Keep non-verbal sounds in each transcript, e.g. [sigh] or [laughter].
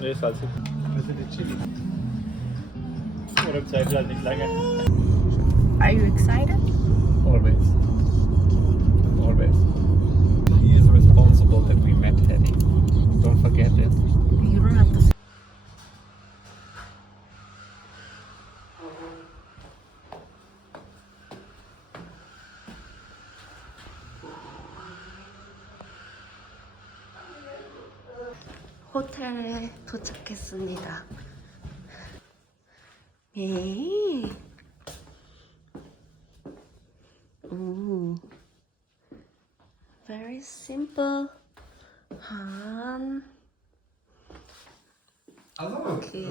Nee, salzig. Also die Chili. Oder im Zweifel halt nicht lange. Are you excited? Always. Always. 호텔에 도착했습니다. 네. 오. Very simple. 한. Also, Okay.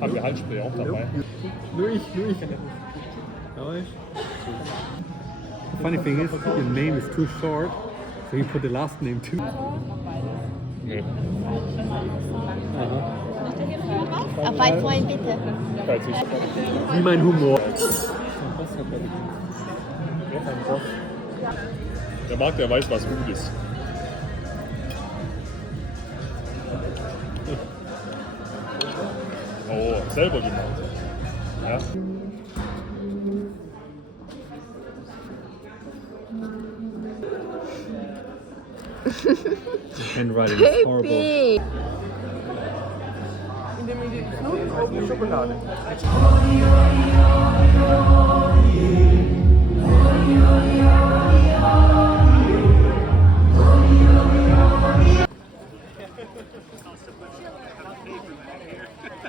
Haben wir Halsspray auch dabei? Nur ich, nur ich. The funny thing is, your name is too short, so you put the last name too. Nee. Auf Wein bitte. Weiß ich. Wie mein Humor. Der Marc, der weiß, was gut ist. Oh, selber gemacht. Ja. Handwriting is horrible. Baby. Schokolade.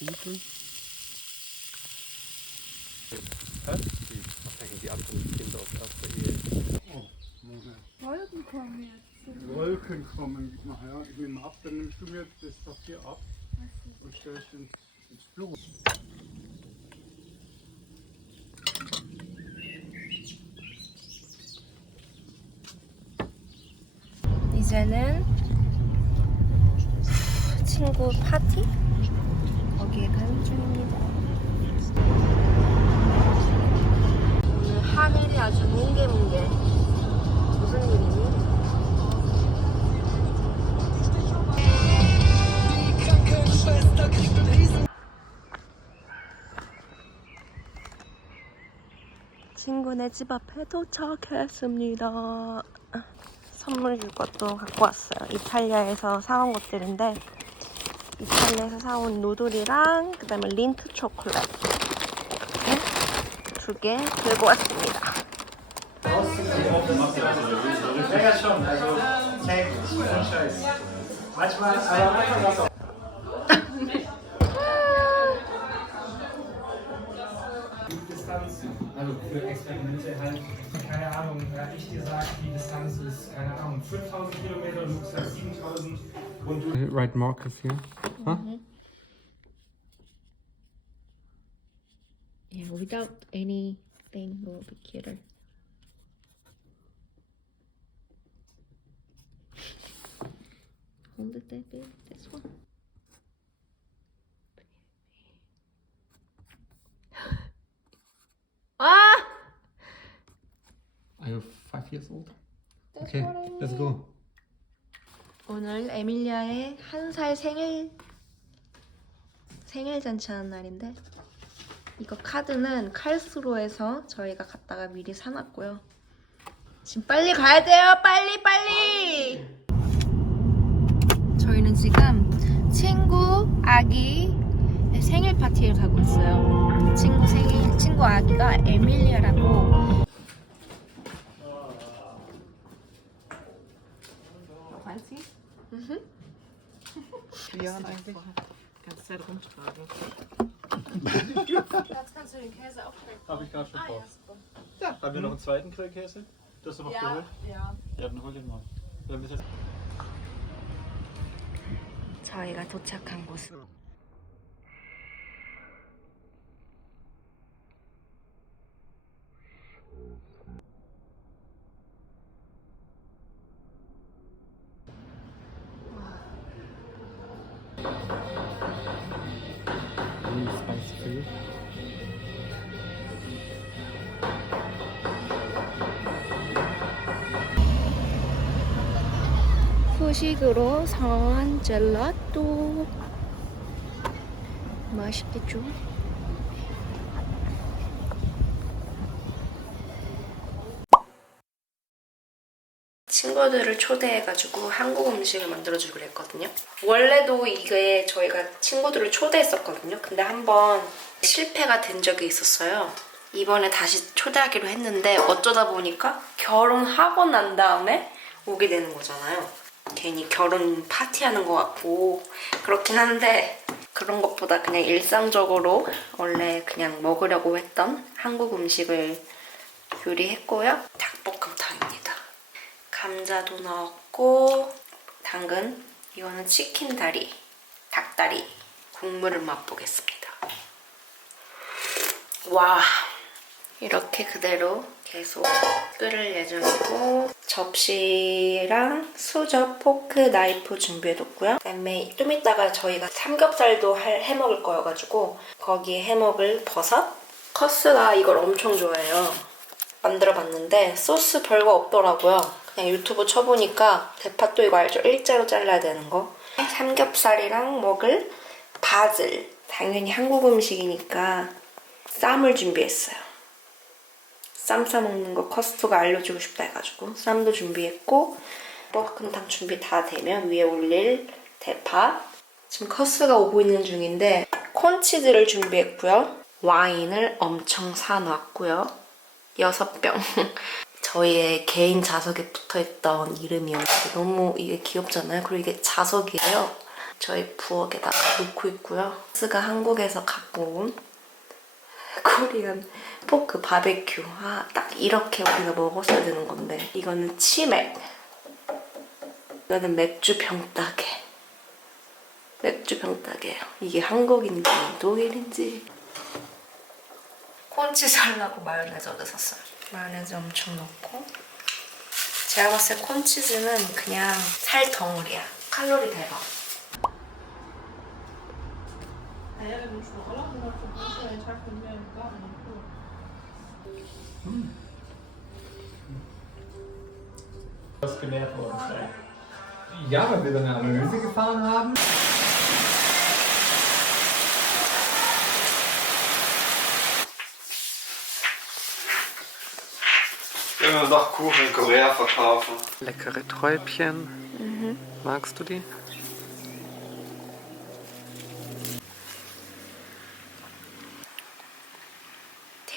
ein alkoholfreies Bier, bitte. Die anderen Kinder aus erster Ehe. Wolken kommen nachher. Ich nehme ab, dann nimmst du mir das Papier ab und stellst ins, ins Blut. 이제는 친구 파티 거기에 가는 중입니다. 오늘 하늘이 아주 뭉게뭉게. 무슨 일이니? 친구네 집 앞에 도착했습니다. 선물 줄 것도 갖고 왔어요. 이탈리아에서 사온 것들인데 이탈리아에서 사온 누들이랑 그 다음에 린트 초콜릿 두개 들고 왔습니다. Also, für Experimente halt, keine Ahnung, da hab ich gesagt, die Distanz ist, keine Ahnung, 5000 Kilometer, du sagst 7000 und du Write markers here. Huh? Yeah, without anything will be cuter. Hold it there, babe. This one. ah! Are you five years old? okay, let's go. 오늘 에밀리아의 한 살 생일 생일 잔치하는 날인데 이거 카드는 칼스로에서 저희가 갔다가 미리 사놨고요. 지금 빨리 가야 돼요. 빨리 빨리. 저희는 지금 친구 아기 생일 파티를 가고 있어요. 친구 생일 친구 아기가 에밀리아라고 Ja, eigentlich. Ganze Zeit rumtragen. Jetzt kannst du den Käse aufschmecken. Habe ich gerade schon Ah, ja, drauf. super. Ja, haben wir noch einen zweiten Grillkäse? Das du noch Ja, geholt? ja. Ja, dann hol den mal. Wir haben bis jetzt 저희가 도착한 곳은 후식으로 선 젤라또 맛있겠죠? 친구들을 초대해가지고 한국 음식을 만들어주기로 했거든요. 원래도 이게 저희가 친구들을 초대했었거든요. 근데 한번 실패가 된 적이 있었어요. 이번에 다시 초대하기로 했는데 어쩌다 보니까 결혼하고 난 다음에 오게 되는 거잖아요. 괜히 결혼 파티하는 것 같고 그렇긴 한데 그런 것보다 그냥 일상적으로 원래 그냥 먹으려고 했던 한국 음식을 요리했고요. 닭볶음탕입니다. 감자도 넣었고 당근 이거는 치킨 다리 닭다리 국물을 맛보겠습니다. 와 이렇게 그대로 계속 끓을 예정이고 접시랑 수저, 포크, 나이프 준비해뒀고요. 그다음에 좀 이따가 저희가 삼겹살도 할- 해먹을 거여가지고 거기에 해 먹을 버섯 커스가 이걸 엄청 좋아해요. 만들어봤는데 소스 별거 없더라고요. 그냥 유튜브 쳐보니까 대파도 이거 알죠? 일자로 잘라야 되는 거. 삼겹살이랑 먹을 바질. 당연히 한국 음식이니까 쌈을 준비했어요. 쌈 싸먹는 거 커스터가 알려주고 싶다 해가지고 쌈도 준비했고 볶음탕 준비 다 되면 위에 올릴 대파. 지금 커스가 오고 있는 중인데 콘치즈를 준비했고요. 와인을 엄청 사놨고요. 여섯 병. [laughs] 저희의 개인 자석에 붙어있던 이름이었는데 너무 이게 귀엽잖아요. 그리고 이게 자석이에요. 저희 부엌에다가 놓고 있고요. 커스가 한국에서 갖고 온 코리안 포크 바베큐. 아, 딱 이렇게 우리가 먹었어야 되는 건데. 이거는 치맥. 이거는 맥주 병따개. 맥주 병따개예요. 이게 한국인지 독일인지. 콘치즈 하려고 마요네즈 얻어 샀어요. 마요네즈 엄청 넣고. 제가 봤을 때 콘치즈는 그냥 살 덩어리야. 칼로리 대박. Ja, wenn du schon Urlaub gemacht hast, dann einen Tag mir im Garten. Cool. was genährt worden sein. Ja, weil wir dann eine Analyse gefahren haben. Immer noch Kuchen in Korea verkaufen. Leckere Träubchen. Magst du die?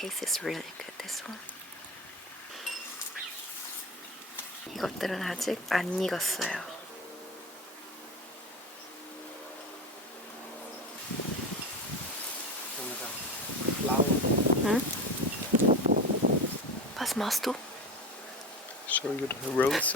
Taste is really good, this one. 이것들은 아직 안 익었어요. 응? Was machst du? The rolls.